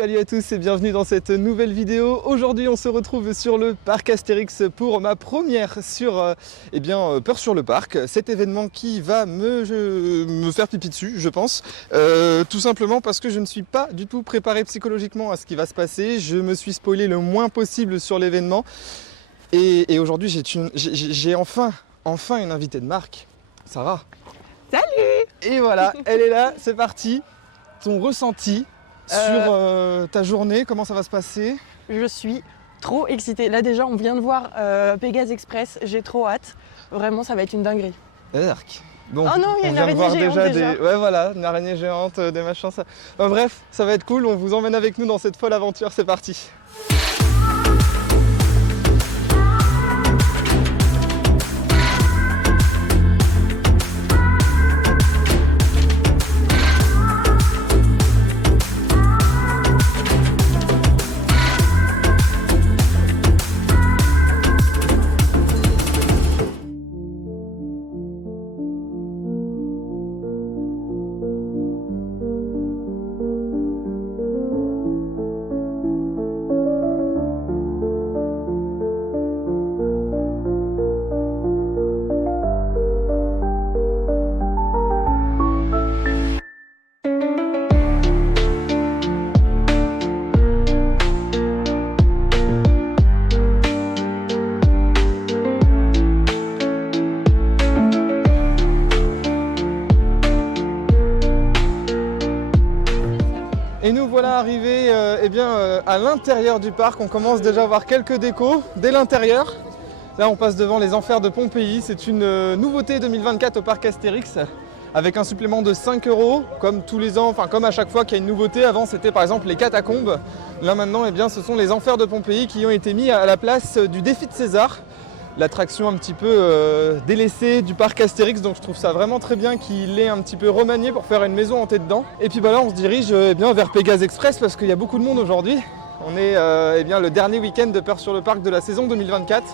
salut à tous et bienvenue dans cette nouvelle vidéo. Aujourd'hui on se retrouve sur le parc Astérix pour ma première sur Peur sur le parc. Cet événement qui va me faire pipi dessus je pense. Tout simplement parce que je ne suis pas du tout préparé psychologiquement à ce qui va se passer. Je me suis spoilé le moins possible sur l'événement. Et aujourd'hui j'ai enfin une invitée de marque, Sarah. Salut! Et voilà, elle est là, c'est parti. Ton ressenti sur ta journée, comment ça va se passer? Je suis trop excitée. Là déjà, on vient de voir Pégase Express. J'ai trop hâte. Vraiment, ça va être une dinguerie. Bon, oh non, il y a une on vient de voir araignée géante déjà. Ouais, voilà, une araignée géante, des machins. Ça... Enfin, bref, ça va être cool. On vous emmène avec nous dans cette folle aventure. C'est parti. Et nous voilà arrivés à l'intérieur du parc. On commence déjà à voir quelques décos dès l'intérieur. Là on passe devant les enfers de Pompéi. C'est une nouveauté 2024 au parc Astérix avec un supplément de 5 €, comme tous les ans, enfin comme à chaque fois qu'il y a une nouveauté. Avant c'était par exemple les catacombes. Là maintenant ce sont les enfers de Pompéi qui ont été mis à la place du défi de César. L'attraction un petit peu délaissée du parc Astérix, donc je trouve ça vraiment très bien qu'il l'ait un petit peu remanié pour faire une maison hantée dedans. Et puis là on se dirige vers Pégase Express parce qu'il y a beaucoup de monde aujourd'hui. On est le dernier week-end de Peur sur le parc de la saison 2024,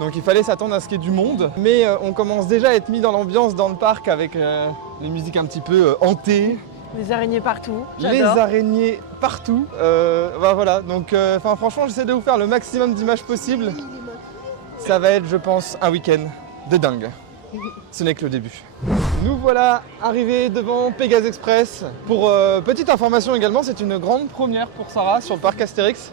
donc il fallait s'attendre à ce qu'il y ait du monde. Mais on commence déjà à être mis dans l'ambiance dans le parc avec les musiques un petit peu hantées. Les araignées partout, les j'adore. araignées partout. Voilà, donc franchement j'essaie de vous faire le maximum d'images possibles. Ça va être, je pense, un week-end de dingue. Ce n'est que le début. Nous voilà arrivés devant Pégase Express. Pour petite information également, c'est une grande première pour Sarah sur le parc Astérix.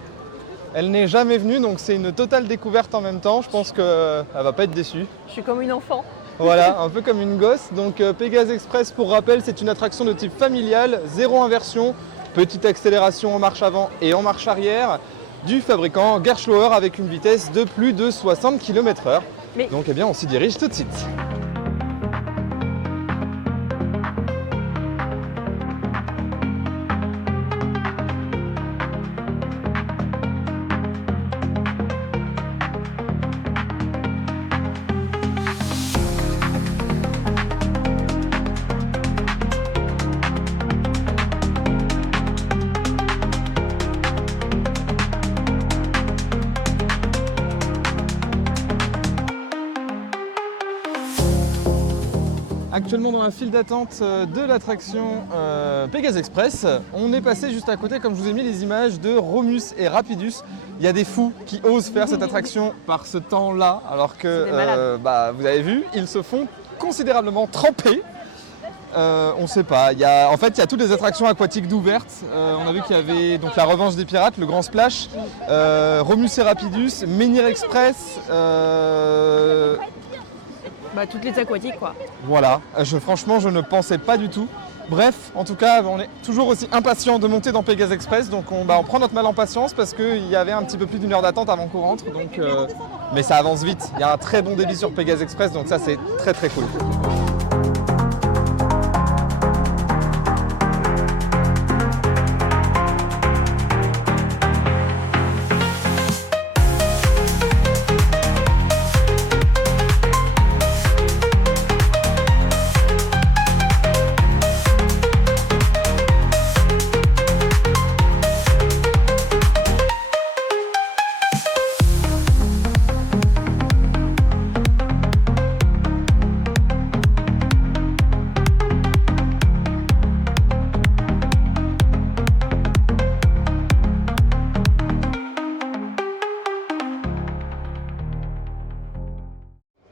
Elle n'est jamais venue, donc c'est une totale découverte en même temps. Je pense qu'elle ne va pas être déçue. Je suis comme une enfant. Voilà, un peu comme une gosse. Donc Pégase Express, pour rappel, c'est une attraction de type familial, zéro inversion, petite accélération en marche avant et en marche arrière, du fabricant Gerstlauer avec une vitesse de plus de 60 km/h. Donc on s'y dirige tout de suite. Actuellement dans la file d'attente de l'attraction Pégase Express, on est passé juste à côté, comme je vous ai mis les images de Romus et Rapidus. Il y a des fous qui osent faire cette attraction par ce temps-là, alors que vous avez vu, ils se font considérablement tremper. On ne sait pas, il y a toutes les attractions aquatiques d'ouvertes. On a vu qu'il y avait donc la Revanche des Pirates, le Grand Splash, Romus et Rapidus, Menhir Express. Toutes les aquatiques quoi. Voilà, franchement je ne pensais pas du tout. Bref, en tout cas on est toujours aussi impatient de monter dans Pégase Express, donc on prend notre mal en patience parce qu'il y avait un petit peu plus d'1 heure d'attente avant qu'on rentre, donc, mais ça avance vite. Il y a un très bon débit sur Pégase Express, donc ça c'est très très cool.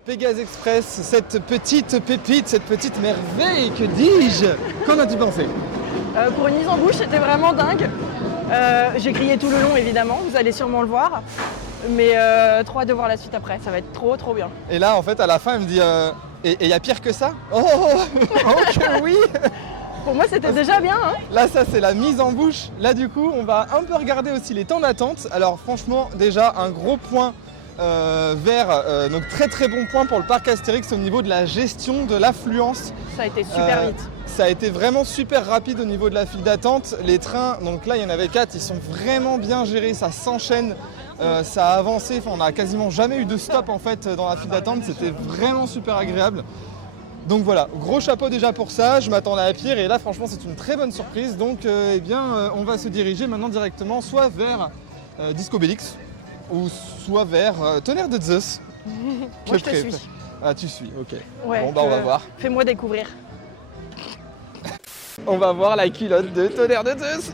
Pégase Express, cette petite pépite, cette petite merveille, que dis-je? Qu'en as-tu pensé? Pour une mise en bouche, c'était vraiment dingue. J'ai crié tout le long, évidemment, vous allez sûrement le voir. Mais trop hâte de voir la suite après, ça va être trop bien. Et là, en fait, à la fin, elle me dit et il y a pire que ça? Oh, ok, oui. Pour moi, c'était déjà bien. Hein. Là, ça, c'est la mise en bouche. Là, du coup, on va un peu regarder aussi les temps d'attente. Alors, franchement, déjà, un gros point vert, donc très bon point pour le parc Astérix au niveau de la gestion de l'affluence. Ça a été super vite. Ça a été vraiment super rapide au niveau de la file d'attente. Les trains, donc là, il y en avait 4, ils sont vraiment bien gérés, ça s'enchaîne. Ça a avancé, on n'a quasiment jamais eu de stop en fait dans la file d'attente, c'était vraiment super agréable. Donc voilà, gros chapeau déjà pour ça, je m'attendais à pire et là franchement c'est une très bonne surprise. Donc on va se diriger maintenant directement soit vers Disco Bellix ou soit vers Tonnerre de Zeus. Moi je te suis. Ah tu suis, ok. Ouais, bon bah on va voir. Fais-moi découvrir. On va voir la culotte de Tonnerre de Zeus.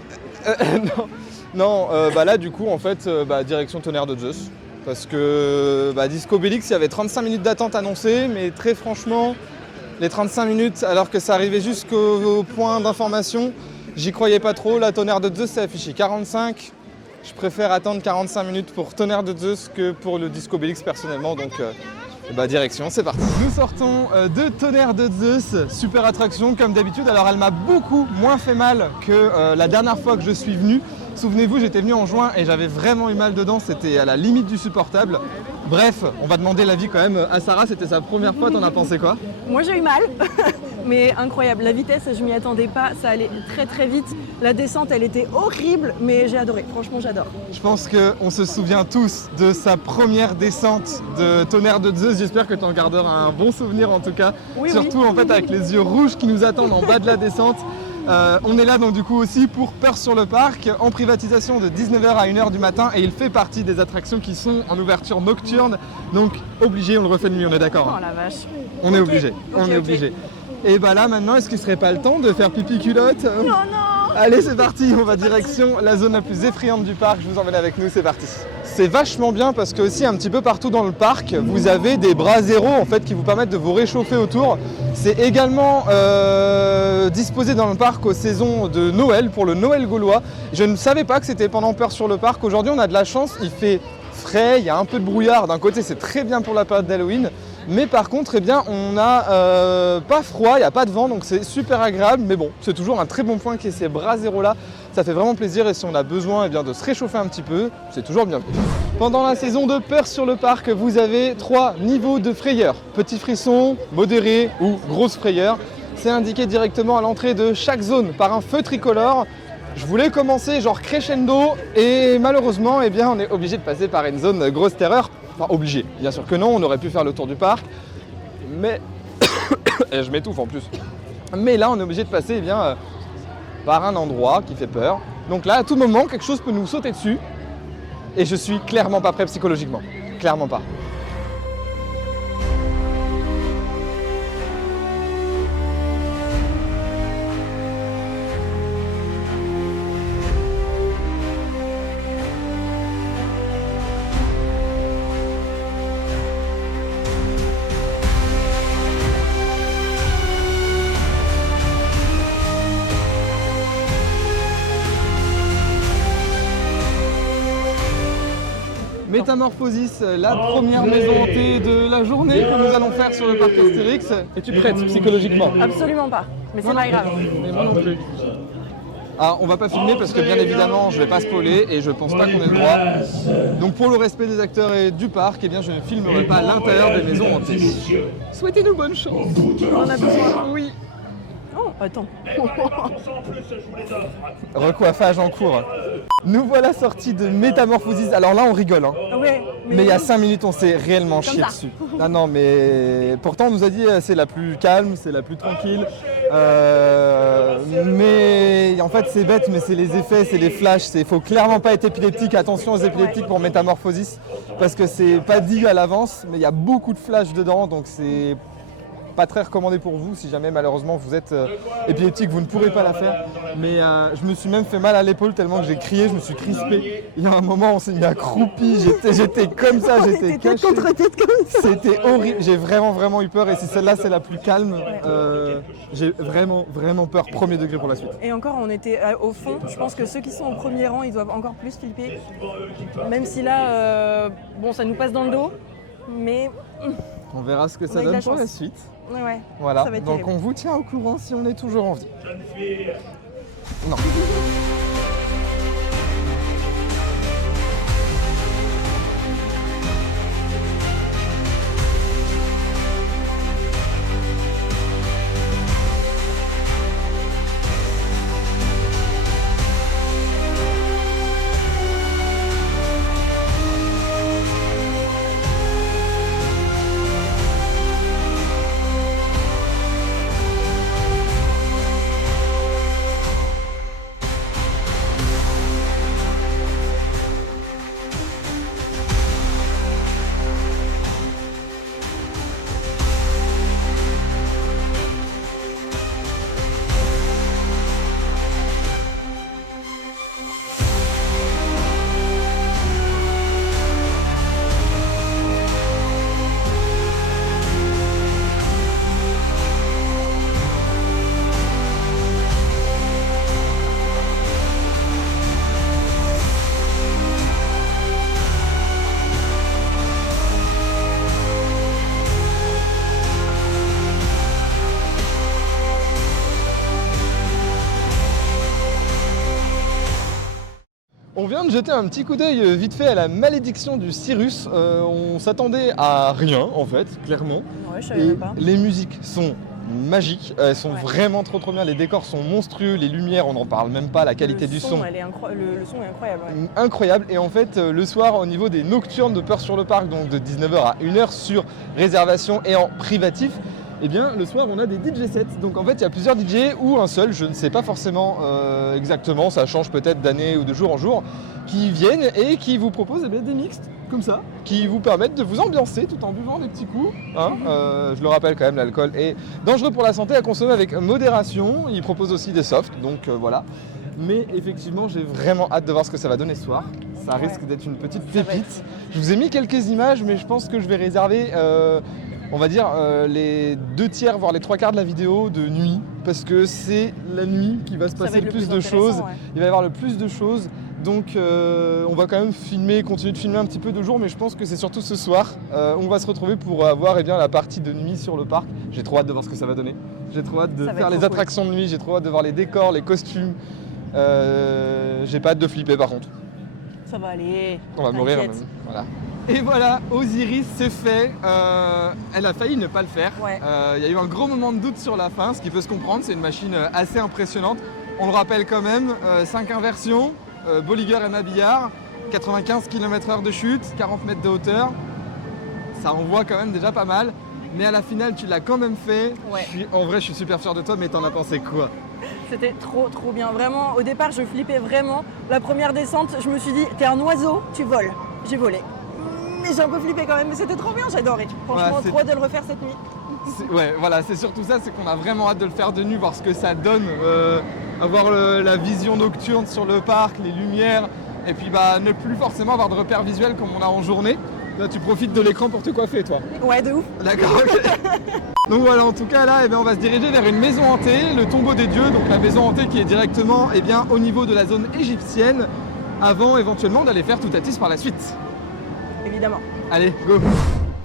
Non, là du coup en fait direction Tonnerre de Zeus parce que Disco Bellix il y avait 35 minutes d'attente annoncées mais très franchement les 35 minutes alors que ça arrivait jusqu'au point d'information j'y croyais pas trop. La Tonnerre de Zeus c'est affiché 45, je préfère attendre 45 minutes pour Tonnerre de Zeus que pour le Disco Bellix personnellement donc direction, c'est parti. Nous sortons de Tonnerre de Zeus, super attraction comme d'habitude. Alors elle m'a beaucoup moins fait mal que la dernière fois que je suis venu. Souvenez-vous, j'étais venu en juin et j'avais vraiment eu mal dedans, c'était à la limite du supportable. Bref, on va demander l'avis quand même à Sarah, c'était sa première fois, t'en as pensé quoi? Moi j'ai eu mal, mais incroyable. La vitesse, je m'y attendais pas, ça allait très vite. La descente, elle était horrible, mais j'ai adoré, franchement j'adore. Je pense qu'on se souvient tous de sa première descente de Tonnerre de Zeus, j'espère que tu en garderas un bon souvenir en tout cas. Oui, surtout en fait avec les yeux rouges qui nous attendent en bas de la descente. On est là donc du coup aussi pour Peur sur le parc, en privatisation de 19h à 1h du matin et il fait partie des attractions qui sont en ouverture nocturne, donc obligé, on le refait de nuit, on est d'accord? Oh la vache. On est obligé, on est obligé. Et là maintenant, est-ce qu'il serait pas le temps de faire pipi culotte? Non. Allez c'est parti, on va direction la zone la plus effrayante du parc, je vous emmène avec nous, c'est parti. C'est vachement bien parce que aussi un petit peu partout dans le parc, vous avez des bras zéro en fait qui vous permettent de vous réchauffer autour. C'est également disposé dans le parc aux saisons de Noël, pour le Noël gaulois. Je ne savais pas que c'était pendant Peur sur le parc. Aujourd'hui on a de la chance, il fait frais, il y a un peu de brouillard. D'un côté c'est très bien pour la période d'Halloween. Mais par contre, on n'a pas froid, il n'y a pas de vent, donc c'est super agréable. Mais bon, c'est toujours un très bon point qui est ces bras zéro là. Ça fait vraiment plaisir et si on a besoin de se réchauffer un petit peu, c'est toujours bien. Pendant la saison de Peur sur le parc, vous avez 3 niveaux de frayeur. Petit frisson, modéré ou grosse frayeur. C'est indiqué directement à l'entrée de chaque zone par un feu tricolore. Je voulais commencer genre crescendo et malheureusement, on est obligé de passer par une zone grosse terreur. Enfin, obligé, bien sûr que non, on aurait pu faire le tour du parc, mais et je m'étouffe en plus. Mais là, on est obligé de passer par un endroit qui fait peur. Donc là, à tout moment, quelque chose peut nous sauter dessus, et je suis clairement pas prêt psychologiquement, clairement pas. Métamorphosis, la première maison hantée de la journée que nous allons faire sur le parc Astérix. Es-tu prête psychologiquement? Absolument pas, mais c'est pas grave. Mais moi non plus. Ah, on va pas filmer parce que bien évidemment je vais pas spoiler et je pense pas qu'on ait le droit. Donc pour le respect des acteurs et du parc, je ne filmerai pas l'intérieur des maisons hantées. Souhaitez-nous bonne chance. On en a besoin. Oui. Oh, attends. Recoiffage en cours. Nous voilà sortis de Métamorphosis. Alors là on rigole Ouais, mais il y a 5 minutes on s'est réellement chié dessus. Ah non mais pourtant on nous a dit c'est la plus calme, c'est la plus tranquille. Mais en fait c'est bête mais c'est les effets, c'est les flashs. Il faut clairement pas être épileptique. Attention aux épileptiques pour Métamorphosis parce que c'est pas dit à l'avance mais il y a beaucoup de flashs dedans donc c'est pas très recommandé pour vous si jamais malheureusement vous êtes épileptique, vous ne pourrez pas la faire. Mais je me suis même fait mal à l'épaule tellement que j'ai crié, je me suis crispé. Il y a un moment on s'est mis accroupi, j'étais comme ça, j'étais caché. C'était horrible, j'ai vraiment eu peur et si celle-là c'est la plus calme, j'ai vraiment peur, premier degré pour la suite. Et encore on était au fond, je pense que ceux qui sont au premier rang ils doivent encore plus flipper. Même si là, bon ça nous passe dans le dos, mais... On verra ce que ça donne pour la suite. Ouais, voilà, ça va être donc terrible. on vous tient au courant si on est toujours en vie. Non. On vient de jeter un petit coup d'œil vite fait à la malédiction du Cyrus. On s'attendait à rien en fait, clairement. Ouais, je savais même pas. Les musiques sont magiques, elles sont vraiment trop bien, les décors sont monstrueux, les lumières on n'en parle même pas, la qualité du son. Le son est incroyable. Ouais. Incroyable, et en fait le soir au niveau des nocturnes de Peur sur le Parc, donc de 19h à 1h sur réservation et en privatif, eh bien le soir on a des DJ sets, donc en fait il y a plusieurs DJ ou un seul, je ne sais pas forcément exactement, ça change peut-être d'année ou de jour en jour, qui viennent et qui vous proposent des mixtes comme ça, qui vous permettent de vous ambiancer tout en buvant des petits coups. Hein. Je le rappelle quand même, l'alcool est dangereux pour la santé, à consommer avec modération. Ils proposent aussi des softs, donc voilà. Mais effectivement, j'ai vraiment hâte de voir ce que ça va donner ce soir. Ça risque d'être une petite pépite. Je vous ai mis quelques images, mais je pense que je vais réserver, on va dire, les 2/3, voire les 3/4 de la vidéo de nuit, parce que c'est la nuit qui va se passer le plus de choses. Ouais. Il va y avoir le plus de choses. Donc on va quand même continuer de filmer un petit peu de jour, mais je pense que c'est surtout ce soir. On va se retrouver pour avoir la partie de nuit sur le parc. J'ai trop hâte de voir ce que ça va donner. J'ai trop hâte de faire les attractions de nuit, j'ai trop hâte de voir les décors, les costumes. J'ai pas hâte de flipper par contre. Ça va aller. On va mourir même. Voilà. Et voilà, Osiris c'est fait. Elle a failli ne pas le faire. Ouais. Il y a eu un gros moment de doute sur la fin, ce qui peut se comprendre. C'est une machine assez impressionnante. On le rappelle quand même, 5 inversions. Bolliger et Mabillard, 95 km/h de chute, 40 mètres de hauteur, ça envoie quand même déjà pas mal, mais à la finale tu l'as quand même fait. Ouais. En vrai je suis super fier de toi, mais t'en as pensé quoi? C'était trop bien, vraiment au départ je flippais vraiment. La première descente je me suis dit t'es un oiseau, tu voles. J'ai volé, mais j'ai un peu flippé quand même, mais c'était trop bien, j'ai adoré. Franchement trop hâte de le refaire cette nuit. Ouais, voilà, c'est surtout ça, c'est qu'on a vraiment hâte de le faire de nuit, voir ce que ça donne, avoir la vision nocturne sur le parc, les lumières, et puis ne plus forcément avoir de repères visuels comme on a en journée. Là, tu profites de l'écran pour te coiffer, toi. Ouais, de ouf. D'accord, ok. Donc voilà, en tout cas, là, on va se diriger vers une maison hantée, le tombeau des dieux, donc la maison hantée qui est directement au niveau de la zone égyptienne, avant éventuellement d'aller faire Toutatis par la suite. Évidemment. Allez, go.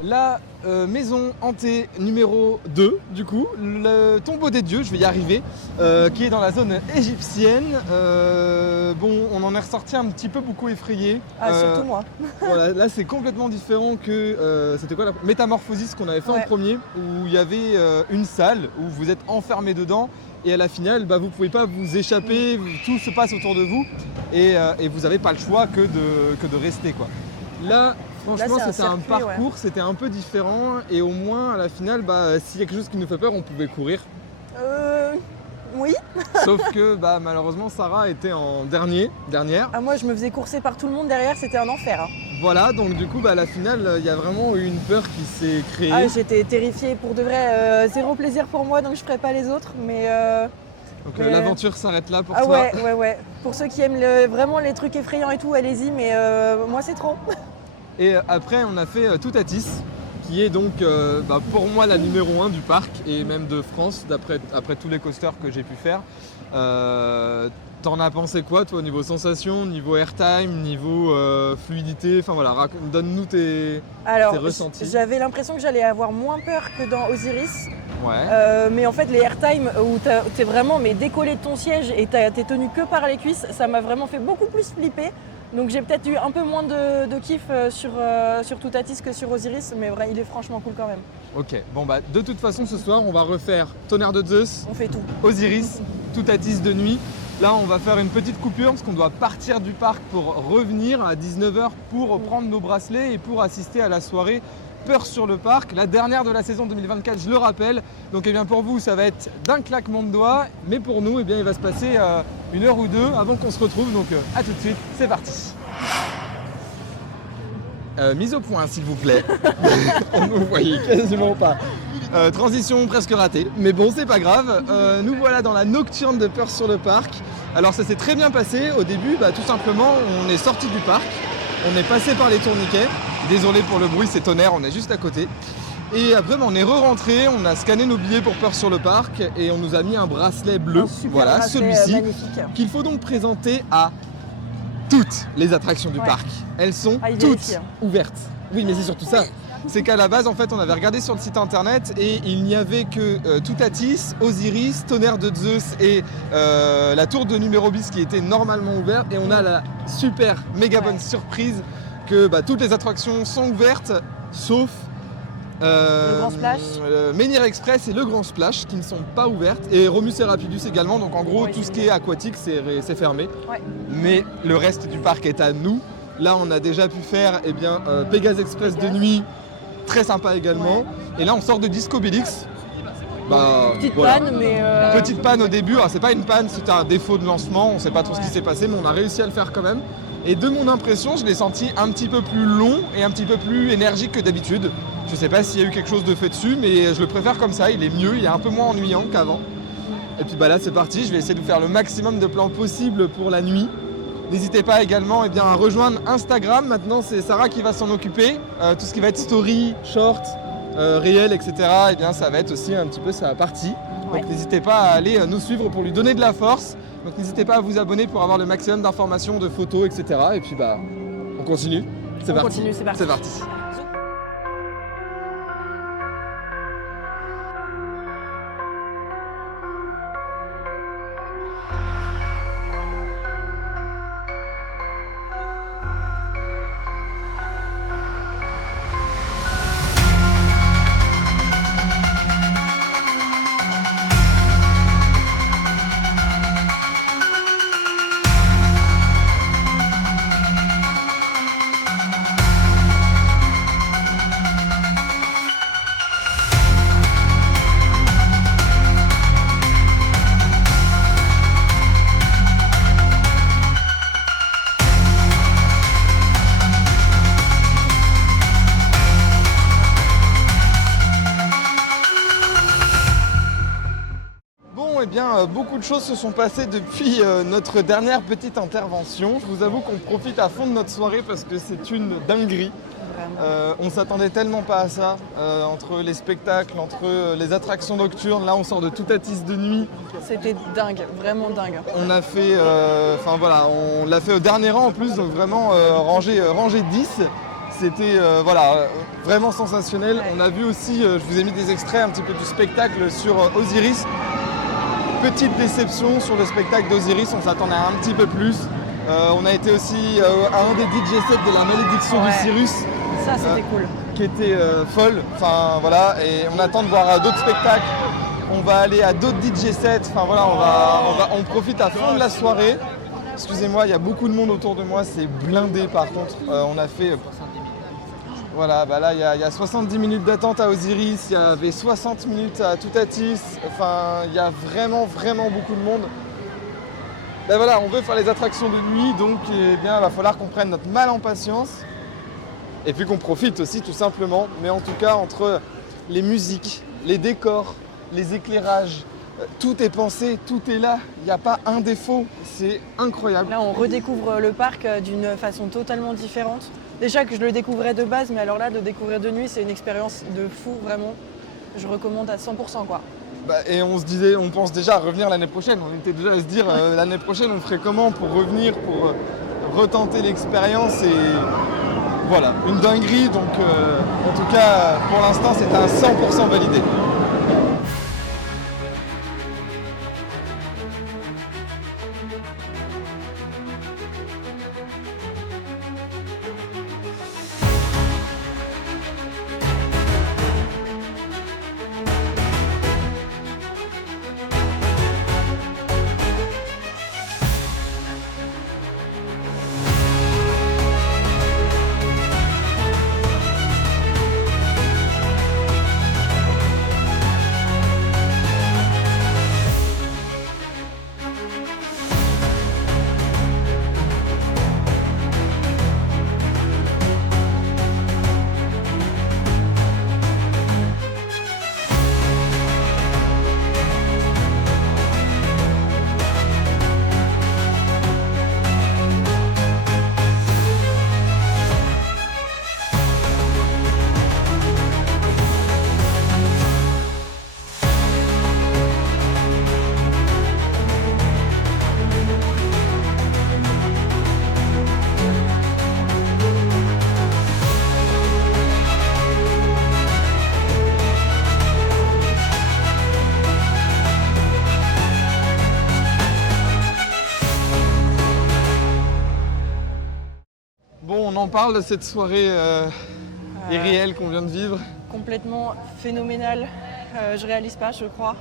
La maison hantée numéro 2, du coup, le tombeau des dieux, je vais y arriver, qui est dans la zone égyptienne. Bon, on en est ressorti un petit peu beaucoup effrayé. Ah, surtout moi. Voilà, là, c'est complètement différent que, c'était quoi la Métamorphosis qu'on avait fait en premier, où il y avait une salle où vous êtes enfermé dedans. Et à la finale, vous ne pouvez pas vous échapper, tout se passe autour de vous et vous n'avez pas le choix que de rester, quoi. Là, franchement, c'était un parcours, c'était un peu différent et au moins, à la finale, s'il y a quelque chose qui nous fait peur, on pouvait courir. Oui. Sauf que malheureusement, Sarah était en dernière. Ah, moi, je me faisais courser par tout le monde derrière, c'était un enfer. Hein. Voilà, donc du coup, à la finale, il y a vraiment eu une peur qui s'est créée. Ah, j'étais terrifiée pour de vrai, zéro plaisir pour moi, donc je ferai pas les autres, Donc l'aventure s'arrête là pour toi. Ah ouais. Pour ceux qui aiment vraiment les trucs effrayants et tout, allez-y, mais moi c'est trop. Et après, on a fait Toutatis, qui est donc pour moi la numéro 1 du parc et même de France, après tous les coasters que j'ai pu faire. T'en as pensé quoi toi au niveau sensation, niveau airtime, niveau fluidité, enfin voilà, donne-nous tes ressentis. J'avais l'impression que j'allais avoir moins peur que dans Osiris. Ouais. Mais en fait les airtime où t'es vraiment décollé de ton siège et t'es tenu que par les cuisses, ça m'a vraiment fait beaucoup plus flipper. Donc j'ai peut-être eu un peu moins de kiff sur Toutatis que sur Osiris, mais il est franchement cool quand même. Ok, bon de toute façon ce soir on va refaire Tonnerre de Zeus, on fait tout. Osiris, Toutatis de nuit. Là on va faire une petite coupure parce qu'on doit partir du parc pour revenir à 19h pour prendre nos bracelets et pour assister à la soirée Peur sur le parc, la dernière de la saison 2024, je le rappelle. Donc pour vous ça va être d'un claquement de doigts, mais pour nous il va se passer 1 heure ou 2 avant qu'on se retrouve. Donc à tout de suite, c'est parti. Mise au point s'il vous plaît. On ne vous voyait quasiment pas. Transition presque ratée, mais bon c'est pas grave. Nous voilà dans la nocturne de Peur sur le parc. Alors ça s'est très bien passé. Au début, tout simplement, on est sorti du parc, on est passé par les tourniquets. Désolé pour le bruit, c'est Tonnerre, on est juste à côté. Et après, on est re-rentré, on a scanné nos billets pour Peur sur le parc et on nous a mis un bracelet bleu, voilà, celui-ci, qu'il faut donc présenter à toutes les attractions du parc. Elles sont toutes ouvertes. Oui, mais c'est surtout ça. C'est qu'à la base, en fait, on avait regardé sur le site internet et il n'y avait que Toutatis, Osiris, Tonnerre de Zeus et la tour de numéro bis qui était normalement ouverte. Et on a la super méga bonne surprise que toutes les attractions sont ouvertes, sauf le Grand Splash, Menhir Express et le Grand Splash qui ne sont pas ouvertes. Et Romus et Rapidus également. Donc en gros, tout ce qui est aquatique, c'est fermé. Ouais. Mais le reste du parc est à nous. Là, on a déjà pu faire Pégase Express de nuit. Très sympa également. Ouais. Et là on sort de Disco Bellix. Panne, mais petite panne au début. Alors, c'est pas une panne, c'était un défaut de lancement. On sait pas trop ce qui s'est passé, mais on a réussi à le faire quand même. Et de mon impression, je l'ai senti un petit peu plus long et un petit peu plus énergique que d'habitude. Je sais pas s'il y a eu quelque chose de fait dessus, mais je le préfère comme ça. Il est mieux, il est un peu moins ennuyant qu'avant. Et puis là c'est parti. Je vais essayer de vous faire le maximum de plans possible pour la nuit. N'hésitez pas également à rejoindre Instagram. Maintenant, c'est Sarah qui va s'en occuper. Tout ce qui va être story, short, réel, etc. Ça va être aussi un petit peu sa partie. Donc n'hésitez pas à aller nous suivre pour lui donner de la force. Donc n'hésitez pas à vous abonner pour avoir le maximum d'informations, de photos, etc. Et puis on continue. C'est parti. C'est parti. Beaucoup de choses se sont passées depuis notre dernière petite intervention. Je vous avoue qu'on profite à fond de notre soirée parce que c'est une dinguerie. On s'attendait tellement pas à ça, entre les spectacles, entre les attractions nocturnes. Là on sort de Toutatis de nuit. C'était dingue, vraiment dingue. On a fait, on l'a fait au dernier rang en plus, donc vraiment rangée 10. C'était vraiment sensationnel. Ouais. On a vu aussi, je vous ai mis des extraits un petit peu du spectacle sur Osiris. Petite déception sur le spectacle d'Osiris, on s'attendait à un petit peu plus. On a été aussi à un des DJ sets de la malédiction du Cyrus. Ça c'était cool. Qui était folle. Et on attend de voir d'autres spectacles. On va aller à d'autres DJ sets. On profite à fond de la soirée. Excusez-moi, il y a beaucoup de monde autour de moi, c'est blindé par contre. On a fait. Là, il y a 70 minutes d'attente à Osiris, il y avait 60 minutes à Toutatis, il y a vraiment beaucoup de monde. On veut faire les attractions de nuit, donc il va falloir qu'on prenne notre mal en patience. et puis qu'on profite aussi tout simplement. Mais en tout cas, entre les musiques, les décors, les éclairages, tout est pensé, tout est là, il n'y a pas un défaut, c'est incroyable. Là, on redécouvre le parc d'une façon totalement différente. Déjà que je le découvrais de base, mais alors là, de découvrir de nuit, c'est une expérience de fou, vraiment. Je recommande à 100%, quoi. Et on pense déjà à revenir l'année prochaine. On était déjà à se dire, l'année prochaine, on ferait comment pour revenir, pour retenter l'expérience et voilà, une dinguerie. Donc, en tout cas, pour l'instant, c'est à 100% validé. Bon, on en parle de cette soirée irréelle qu'on vient de vivre. Complètement phénoménale. Je réalise pas, je crois.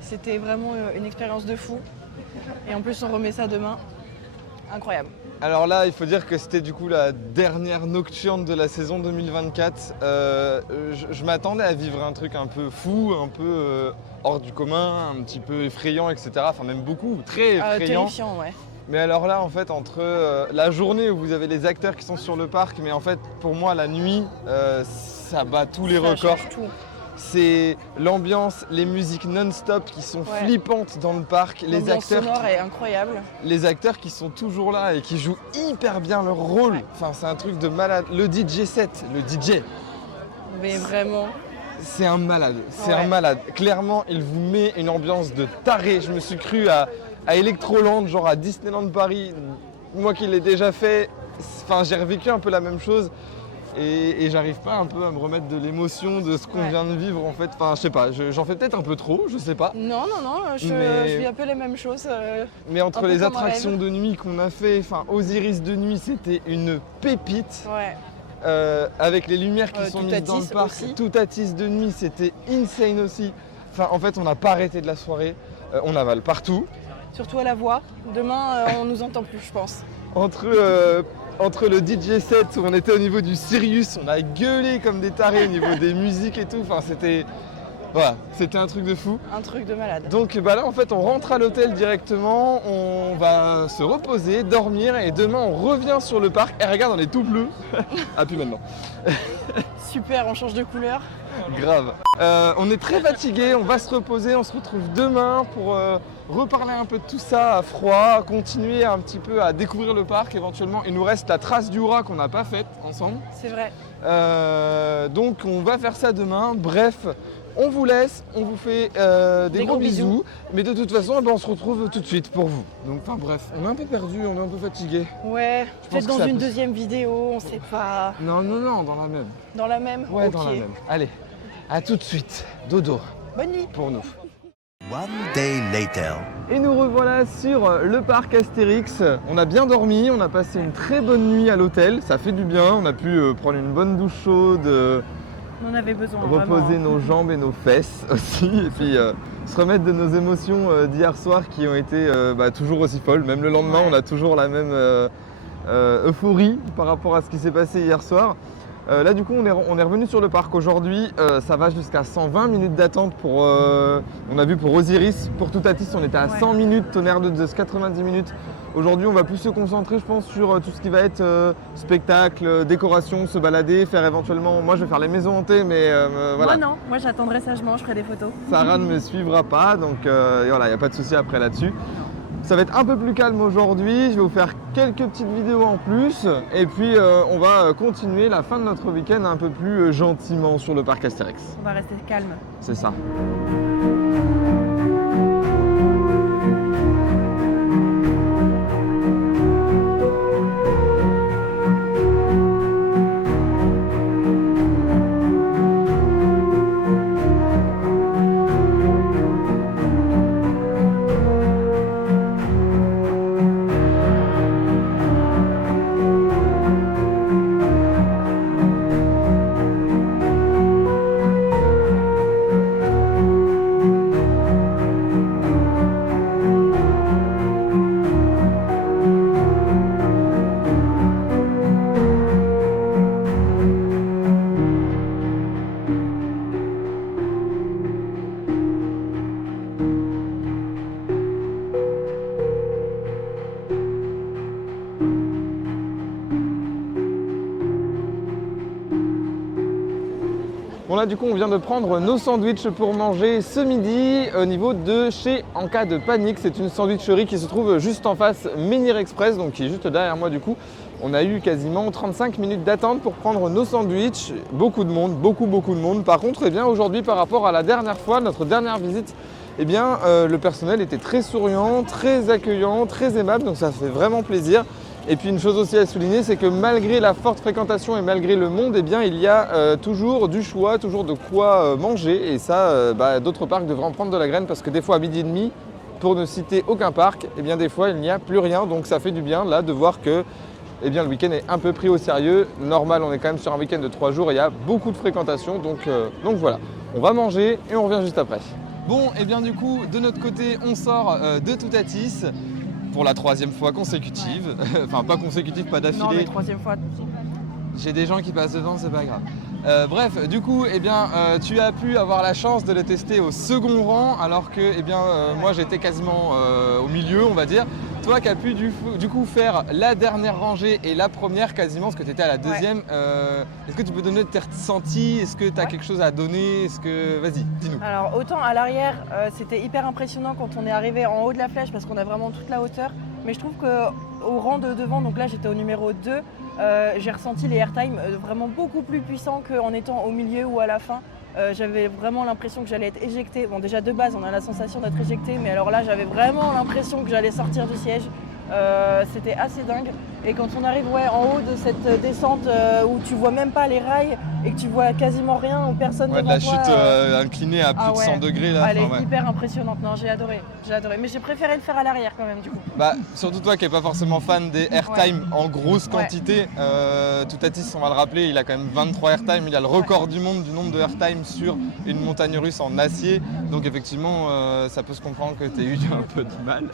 C'était vraiment une expérience de fou. Et en plus, on remet ça demain. Incroyable. Alors là, il faut dire que c'était du coup la dernière nocturne de la saison 2024. Je m'attendais à vivre un truc un peu fou, un peu hors du commun, un petit peu effrayant, etc. Enfin même beaucoup, très effrayant. Terrifiant, ouais. Mais alors là, en fait, entre la journée où vous avez les acteurs qui sont sur le parc, mais en fait, pour moi, la nuit, ça bat tous les records. Tout. C'est l'ambiance, les musiques non-stop qui sont flippantes dans le parc. Les acteurs sonore est incroyable. Les acteurs qui sont toujours là et qui jouent hyper bien leur rôle. Ouais. Enfin, c'est un truc de malade. Le DJ set, le DJ. Mais vraiment. C'est un malade. C'est un malade. Clairement, il vous met une ambiance de taré. Je me suis cru à Electroland, genre à Disneyland Paris. Moi qui l'ai déjà fait, enfin, j'ai revécu un peu la même chose. Et j'arrive pas un peu à me remettre de l'émotion de ce qu'on vient de vivre en fait. Enfin, je sais pas, j'en fais peut-être un peu trop, je sais pas. Non, je vis un peu les mêmes choses. Mais entre les attractions de nuit qu'on a fait, enfin Osiris de nuit, c'était une pépite. Ouais. Avec les lumières qui sont mises dans le parc, Toutatis de nuit, c'était insane aussi. Enfin, en fait, on n'a pas arrêté de la soirée. On avale partout. Surtout à la voix. Demain, on nous entend plus, je pense. Entre le DJ set où on était au niveau du Sirius, on a gueulé comme des tarés au niveau des musiques et tout. Enfin, c'était un truc de fou. Un truc de malade. Donc là, en fait, on rentre à l'hôtel directement, on va se reposer, dormir et demain, on revient sur le parc. Et regarde, on est tout bleu. Ah, plus maintenant. Super, on change de couleur. Grave. On est très fatigué, on va se reposer, on se retrouve demain pour reparler un peu de tout ça à froid, continuer un petit peu à découvrir le parc éventuellement. Il nous reste la trace du Hura qu'on n'a pas faite ensemble. C'est vrai. Donc on va faire ça demain. Bref, on vous laisse, on vous fait des gros bisous. Mais de toute façon, on se retrouve tout de suite pour vous. Donc bref, on est un peu perdu, on est un peu fatigué. Ouais, peut-être dans une deuxième vidéo, on sait pas. Non, dans la même. Dans la même ? Ouais, okay. Dans la même. Allez, à tout de suite. Dodo. Bonne nuit. Pour nous. One day later. Et nous revoilà sur le parc Astérix. On a bien dormi, on a passé une très bonne nuit à l'hôtel, ça fait du bien, on a pu prendre une bonne douche chaude, on avait besoin, reposer nos jambes et nos fesses aussi, et puis se remettre de nos émotions d'hier soir qui ont été toujours aussi folles. Même le lendemain, on a toujours la même euphorie par rapport à ce qui s'est passé hier soir. Là du coup on est revenu sur le parc aujourd'hui, ça va jusqu'à 120 minutes d'attente pour, on a vu pour Osiris, pour Toutatis on était à 100 minutes, Tonnerre de Zeus 90 minutes, Aujourd'hui, on va plus se concentrer, je pense, sur tout ce qui va être spectacle, décoration, se balader, faire éventuellement... Moi, je vais faire les maisons hantées, mais voilà. Moi, non. Moi, j'attendrai sagement, je ferai des photos. Sarah ne me suivra pas, donc voilà, il n'y a pas de souci après là-dessus. Ça va être un peu plus calme aujourd'hui, je vais vous faire quelques petites vidéos en plus et puis on va continuer la fin de notre week-end un peu plus gentiment sur le parc Astérix. On va rester calme. C'est ça. Bon là du coup on vient de prendre nos sandwichs pour manger ce midi au niveau de chez En Cas de Panique. C'est une sandwicherie qui se trouve juste en face Menhir Express, donc qui est juste derrière moi du coup. On a eu quasiment 35 minutes d'attente pour prendre nos sandwichs. Beaucoup de monde, beaucoup de monde. Par contre, eh bien, aujourd'hui par rapport à la dernière fois, notre dernière visite, eh bien, le personnel était très souriant, très accueillant, très aimable, donc ça fait vraiment plaisir. Et puis une chose aussi à souligner, c'est que malgré la forte fréquentation et malgré le monde, eh bien, il y a toujours du choix, toujours de quoi manger. Et ça, d'autres parcs devraient en prendre de la graine parce que des fois à midi et demi, pour ne citer aucun parc, eh bien, des fois il n'y a plus rien. Donc ça fait du bien là de voir que eh bien, le week-end est un peu pris au sérieux. Normal, on est quand même sur un week-end de 3 jours, il y a beaucoup de fréquentation. Donc voilà, on va manger et on revient juste après. Bon, et bien du coup, de notre côté, on sort de Toutatis. Pour la 3e fois consécutive, ouais. Enfin pas consécutive, pas d'affilée. Non, mais 3e fois. J'ai des gens qui passent devant, c'est pas grave. Bref, du coup, eh bien, tu as pu avoir la chance de le tester au second rang, alors que eh bien, moi j'étais quasiment au milieu, on va dire. Toi qui as pu du coup faire la dernière rangée et la première quasiment, parce que tu étais à la deuxième. Ouais. Est-ce que tu peux donner tes ressentis? Est-ce que tu as quelque chose à donner? Est-ce que... Vas-y, dis-nous. Alors autant à l'arrière, c'était hyper impressionnant quand on est arrivé en haut de la flèche parce qu'on a vraiment toute la hauteur. Mais je trouve qu'au rang de devant, donc là j'étais au numéro 2, j'ai ressenti les airtime vraiment beaucoup plus puissants qu'en étant au milieu ou à la fin. J'avais vraiment l'impression que j'allais être éjectée. Bon, déjà de base, on a la sensation d'être éjecté, mais alors là, j'avais vraiment l'impression que j'allais sortir du siège. C'était assez dingue. Et quand on arrive en haut de cette descente où tu vois même pas les rails et que tu vois quasiment rien ou personne devant toi. De la chute inclinée à plus de 100 degrés là. Elle est hyper impressionnante. Non, j'ai adoré. Mais j'ai préféré le faire à l'arrière quand même du coup. Bah, surtout toi qui n'es pas forcément fan des airtime en grosse quantité. Toutatis, on va le rappeler, il a quand même 23 airtime. Il a le record du monde du nombre de airtime sur une montagne russe en acier. Donc effectivement, ça peut se comprendre que tu aies eu un peu de mal.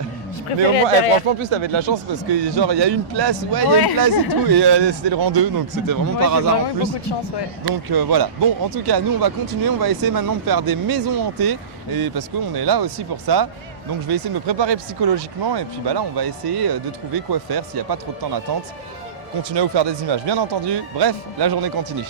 Mais franchement, en plus, tu avais de la chance parce que genre il y a une place, il y a une place et tout, et c'était le rang 2, donc c'était vraiment par hasard en plus. Beaucoup de chance, Donc voilà. Bon, en tout cas, nous on va continuer, on va essayer maintenant de faire des maisons hantées, et parce qu'on est là aussi pour ça. Donc je vais essayer de me préparer psychologiquement, et puis là on va essayer de trouver quoi faire s'il n'y a pas trop de temps d'attente. Continuer à vous faire des images, bien entendu. Bref, la journée continue.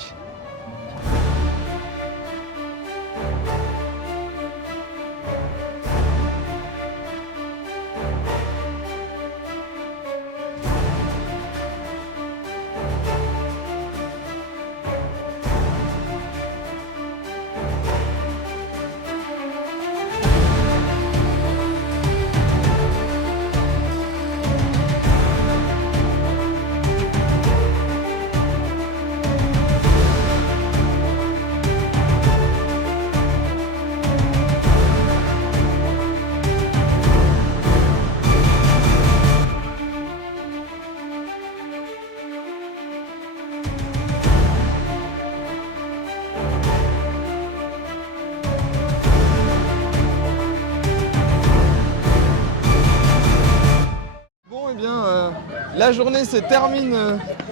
La journée se termine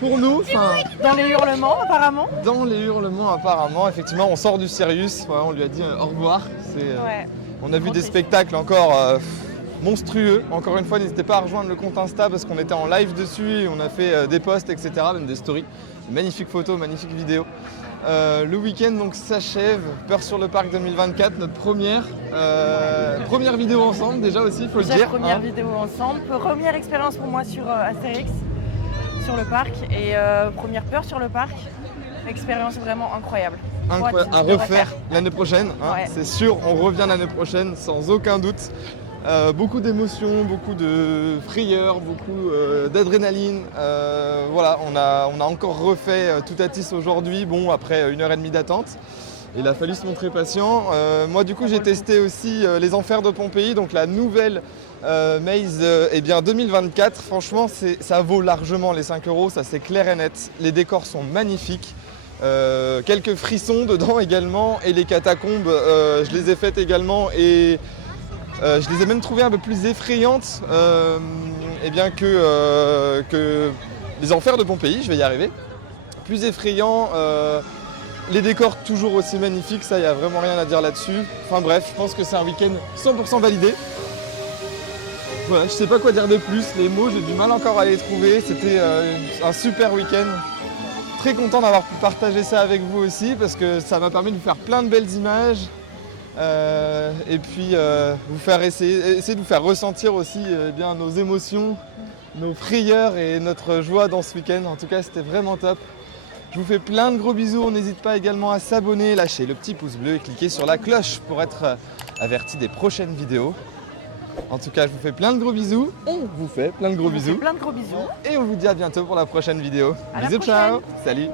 pour nous. Dans les hurlements apparemment. Dans les hurlements apparemment, effectivement, on sort du Sirius, on lui a dit au revoir. On a vu des spectacles encore monstrueux. Encore une fois, n'hésitez pas à rejoindre le compte Insta parce qu'on était en live dessus et on a fait des posts, etc., même des stories. Magnifiques photos, magnifiques vidéos. Le week-end donc s'achève, Peur sur le parc 2024, notre première vidéo ensemble déjà aussi, il faut le dire. Première vidéo ensemble, première expérience pour moi sur Astérix, sur le parc et première peur sur le parc. Expérience vraiment incroyable. À refaire l'année prochaine, Ouais. C'est sûr, on revient l'année prochaine sans aucun doute. Beaucoup d'émotions, beaucoup de frayeur, beaucoup d'adrénaline. Voilà, on a encore refait Toutatis aujourd'hui, bon après 1h30 d'attente. Il a fallu se montrer patient. Moi du coup j'ai testé aussi les Enfers de Pompéi, donc la nouvelle Maze 2024. Franchement ça vaut largement les 5 €, ça c'est clair et net. Les décors sont magnifiques. Quelques frissons dedans également et les catacombes je les ai faites également et je les ai même trouvées un peu plus effrayantes que les Enfers de Pompéi, je vais y arriver. Plus effrayant, les décors toujours aussi magnifiques, ça il n'y a vraiment rien à dire là-dessus. Enfin bref, je pense que c'est un week-end 100% validé. Voilà, je sais pas quoi dire de plus, les mots j'ai du mal encore à les trouver, c'était un super week-end. Très content d'avoir pu partager ça avec vous aussi parce que ça m'a permis de vous faire plein de belles images et puis essayer de vous faire ressentir aussi nos émotions, nos frayeurs et notre joie dans ce week-end. En tout cas, c'était vraiment top. Je vous fais plein de gros bisous. On n'hésite pas également à s'abonner, lâcher le petit pouce bleu et cliquer sur la cloche pour être averti des prochaines vidéos. En tout cas, je vous fais plein de gros bisous. On vous fait plein de gros bisous. Plein de gros bisous. Et on vous dit à bientôt pour la prochaine vidéo. À la Bisous, prochaine. ciao. Salut.